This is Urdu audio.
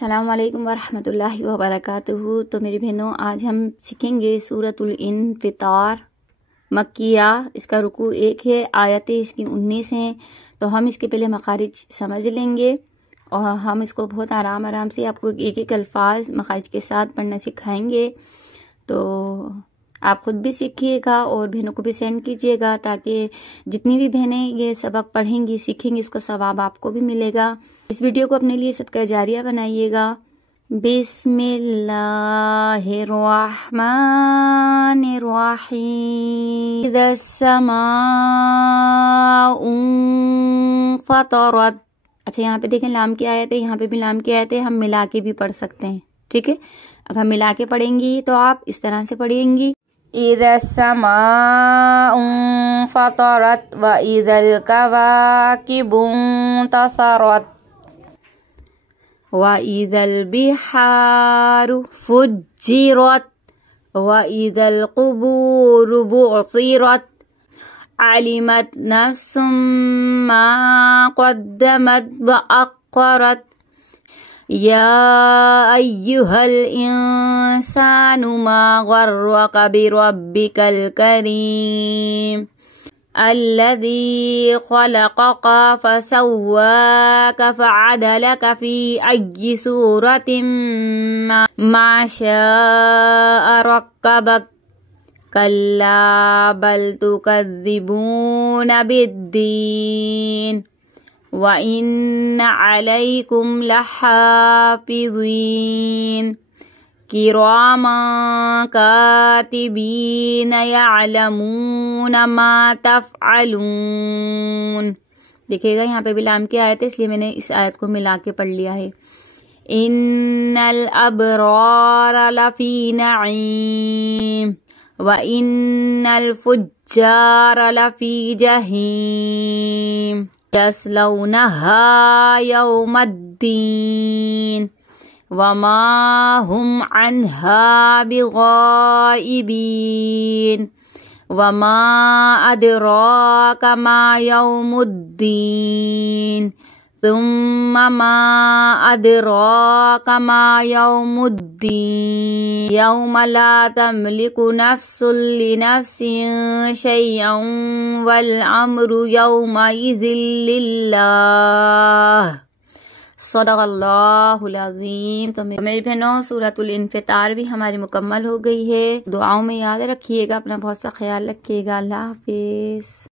السلام علیکم ورحمۃ اللہ وبرکاتہ۔ تو میری بہنوں، آج ہم سیکھیں گے سورۃ الانفطار مکیہ۔ اس کا رکوع 1 ہے، آیتیں اس کی 19 ہیں۔ تو ہم اس کے پہلے مخارج سمجھ لیں گے اور ہم اس کو بہت آرام سے آپ کو ایک ایک الفاظ مخارج کے ساتھ پڑھنا سکھائیں گے۔ تو آپ خود بھی سیکھیے گا اور بہنوں کو بھی سینڈ کیجیے گا، تاکہ جتنی بھی بہنیں یہ سبق پڑھیں گی سیکھیں گی اس کا ثواب آپ کو بھی ملے گا۔ اس ویڈیو کو اپنے لیے صدقہ جاریہ بنائیے گا۔ بسم اللہ الرحمن الرحیم۔ اذا السماء انفطرت۔ اچھا، یہاں پہ دیکھیں لام کی آیت ہے، یہاں پہ بھی لام کی آیت ہے، ہم ملا کے بھی پڑھ سکتے ہیں، ٹھیک ہے۔ اب ہم ملا کے پڑھیں گی تو آپ اس طرح سے پڑھیں گی، اذا السماء انفطرت واذا الكواكب انتصرت وَإِذَا الْبِحَارُ فُجِّرَتْ وَإِذَا الْقُبُورُ بُعْثِرَتْ عَلِمَتْ نَفْسٌ مَّا قَدَّمَتْ وَأَخَّرَتْ يَا أَيُّهَا الْإِنسَانُ مَا غَرَّكَ بِرَبِّكَ الْكَرِيمِ الذي خلقك فسواك فعدلك في أي صورة ما شاء ركبك كلا بل تكذبون بالدين وإن عليكم لحافظين کراما کاتبین یعلمون ما تفعلون۔ دیکھیے گا یہاں پہ بھی لام کی آیت ہے، اس لیے میں نے اس آیت کو ملا کے پڑھ لیا ہے۔ ان الابرار لفی نعیم وان الفجار لفی جحیم یصلونها یوم الدین وما هم عنها بغائبین وما ادراک ما یوم الدین ثم ما ادراک ما یوم الدین یوم لا تملک نفس لنفس شیئا والامر یومئذ للہ۔ صدق اللہ العظیم۔ تو میری بہنوں، سورۃ الانفطار بھی ہماری مکمل ہو گئی ہے۔ دعاؤں میں یاد رکھیے گا، اپنا بہت سا خیال رکھیے گا۔ اللہ حافظ۔